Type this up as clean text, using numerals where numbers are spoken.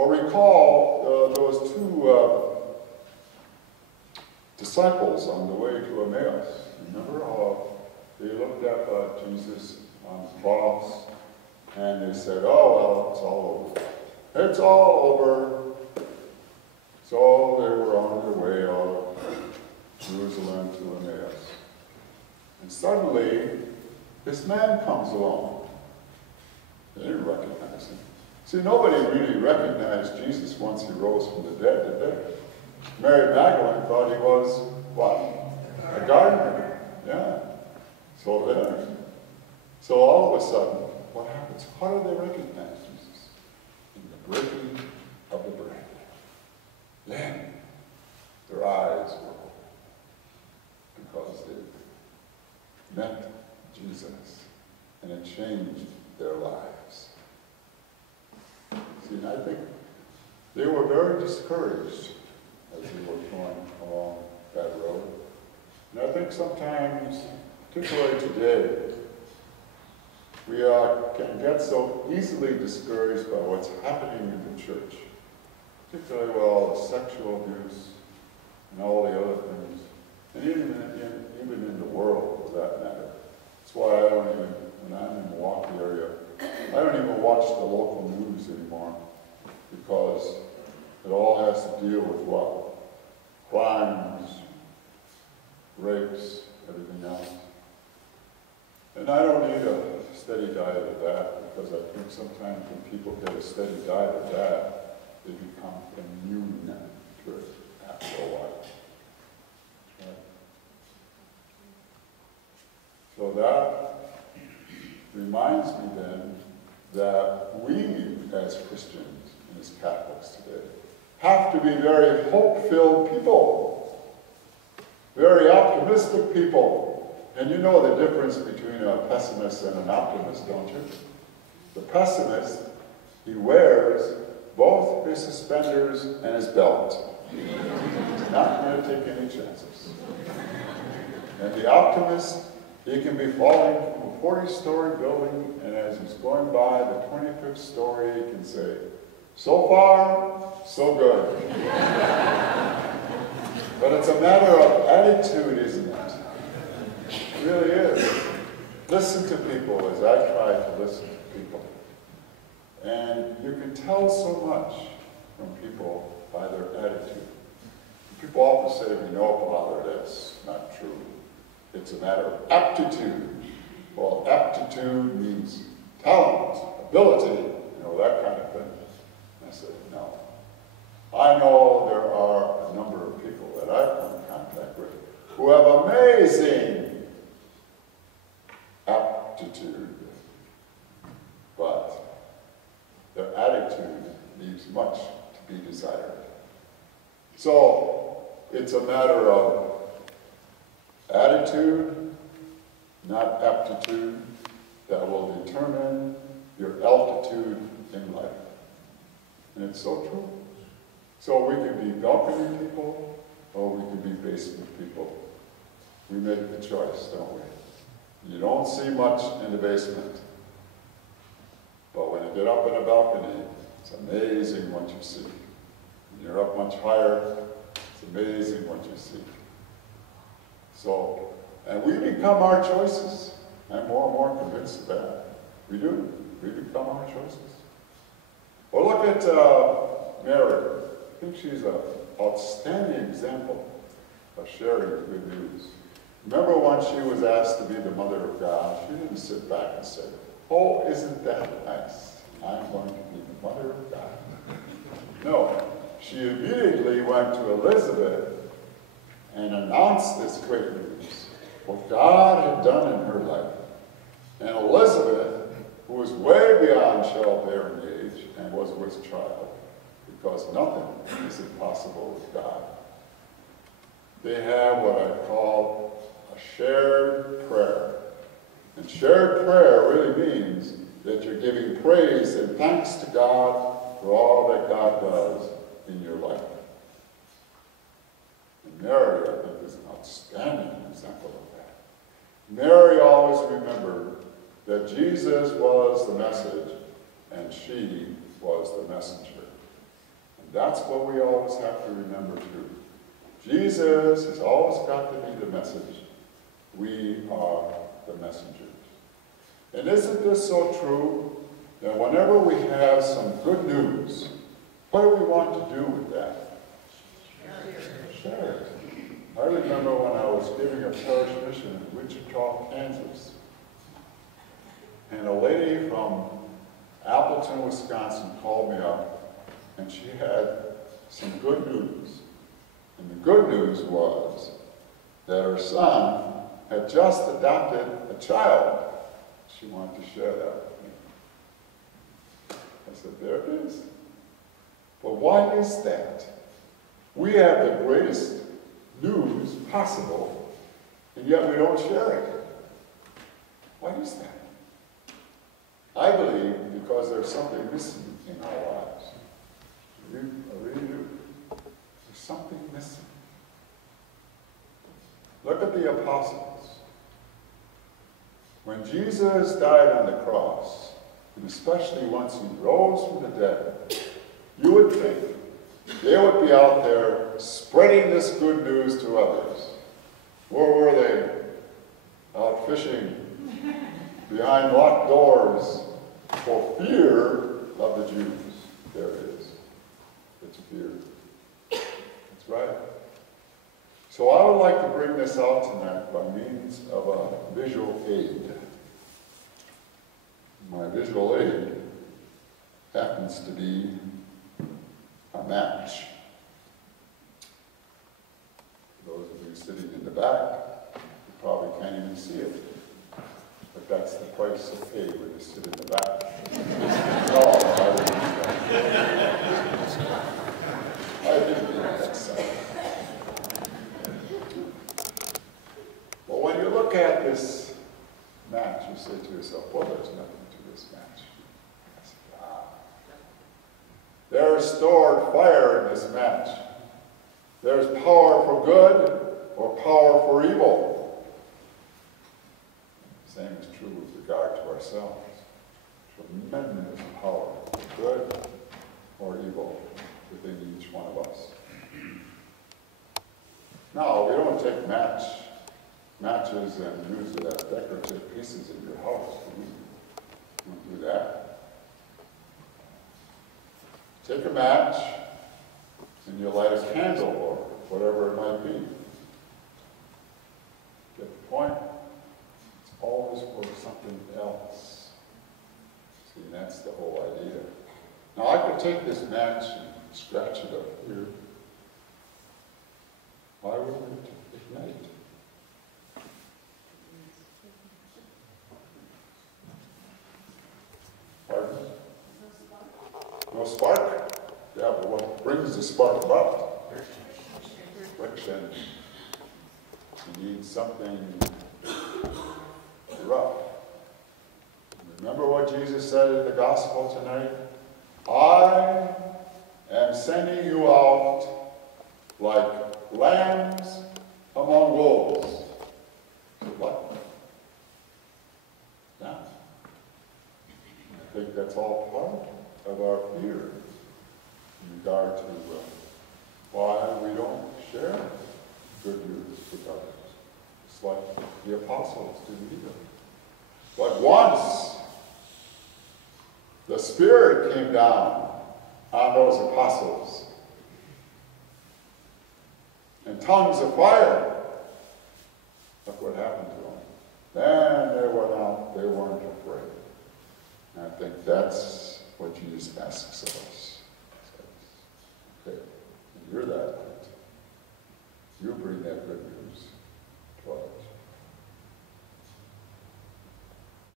Or recall those two disciples on the way to Emmaus. Remember how they looked at Jesus on the cross and they said, oh, well, it's all over. It's all over. So they were on their way out of Jerusalem to Emmaus. And suddenly, this man comes along. They didn't recognize him. See, nobody really recognized Jesus once he rose from the dead, did they? Mary Magdalene thought he was, what? A gardener. Yeah. So there. So all of a sudden, what happens? How do they recognize Jesus? In the breaking of the bread. Then their eyes were open because they met Jesus and it changed their lives. See, and I think they were very discouraged as they were going along that road. And I think sometimes, particularly today, we can get so easily discouraged by what's happening in the church, particularly with all the sexual abuse and all the other things, and even in the world, for that matter. That's why I don't even, when I'm in the Milwaukee area, I don't even watch the local news anymore, because it all has to deal with what? Crimes, rapes, everything else. And I don't need a steady diet of that, because I think sometimes when people get a steady diet of that, they become immune to it after a while. Right? So that reminds me then that we as Christians and as Catholics today have to be very hope-filled people, very optimistic people. And you know the difference between a pessimist and an optimist, don't you? The pessimist, he wears both his suspenders and his belt. He's not going to take any chances. And the optimist, he can be falling from a 40-story building, and as he's going by the 25th story, he can say, so far, so good. But it's a matter of attitude, isn't it? It really is. Listen to people as I try to listen to people. And you can tell so much from people by their attitude. People often say, we know Father, that's not true. It's a matter of aptitude. Well, aptitude means talent, ability, that kind of thing. I said, no. I know there are a number of people that I've come in contact with who have amazing aptitude, but their attitude leaves much to be desired. So it's a matter of attitude, not aptitude, that will determine your altitude in life. And it's so true. So we can be welcoming people, or we can be basement people. We make the choice, don't we? You don't see much in the basement. But when you get up in a balcony, it's amazing what you see. When you're up much higher, it's amazing what you see. So, and we become our choices. I'm more and more convinced of that. We do. We become our choices. Well, look at Mary. I think she's an outstanding example of sharing good news. Remember when she was asked to be the mother of God, she didn't sit back and say, oh, isn't that nice? I'm going to be the mother of God. No, she immediately went to Elizabeth and announced this great news, what God had done in her life. And Elizabeth, who was way beyond childbearing age and was with child, because nothing is impossible with God. They have what I call a shared prayer. And shared prayer really means that you're giving praise and thanks to God for all that God does in your life. And Mary, I think, is an outstanding example of that. Mary always remembered that Jesus was the message and she was the messenger. That's what we always have to remember too. Jesus has always got to be the message. We are the messengers. And isn't this so true that whenever we have some good news, what do we want to do with that? Share it. I remember when I was giving a parish mission in Wichita, Kansas, and a lady from Appleton, Wisconsin called me up, and she had some good news. And the good news was that her son had just adopted a child. She wanted to share that with me. I said, there it is. But why is that? We have the greatest news possible, and yet we don't share it. Why is that? I believe because there's something missing in our lives. I really do. There's something missing. Look at the apostles. When Jesus died on the cross, and especially once he rose from the dead, you would think they would be out there spreading this good news to others. Where were they? Out fishing behind locked doors for fear of the Jews. There it is. It's fear. That's right. So I would like to bring this out tonight by means of a visual aid. My visual aid happens to be a match. For those of you sitting in the back, you probably can't even see it. But that's the price of pay when you sit in the back. No, I didn't mean that side. Well, when you look at this match, you say to yourself, well, there's nothing to this match. I said, There's stored fire in this match. There's power for good or power for evil. The same is true with regard to ourselves. Tremendous power for good or evil within each one of us. Now, we don't take matches and use it as decorative pieces in your house. We don't do that. Take a match and you light a candle or whatever it might be. Get the point? It's always for something else. See, that's the whole idea. Now I could take this match and scratch it up here. Why wouldn't it ignite? Pardon? No spark? Yeah, but what brings the spark about? Friction. You need something rough. Remember what Jesus said in the gospel tonight? I am sending you out like lambs among wolves. What? Now, I think that's all part of our fear in regard to why we don't share good news with others. It's like the apostles didn't either. But once the Spirit came down on those apostles, and tongues of fire, look what happened to them. Then they went out, they weren't afraid. And I think that's what Jesus asks of us. Okay, and you're that light. You bring that good news.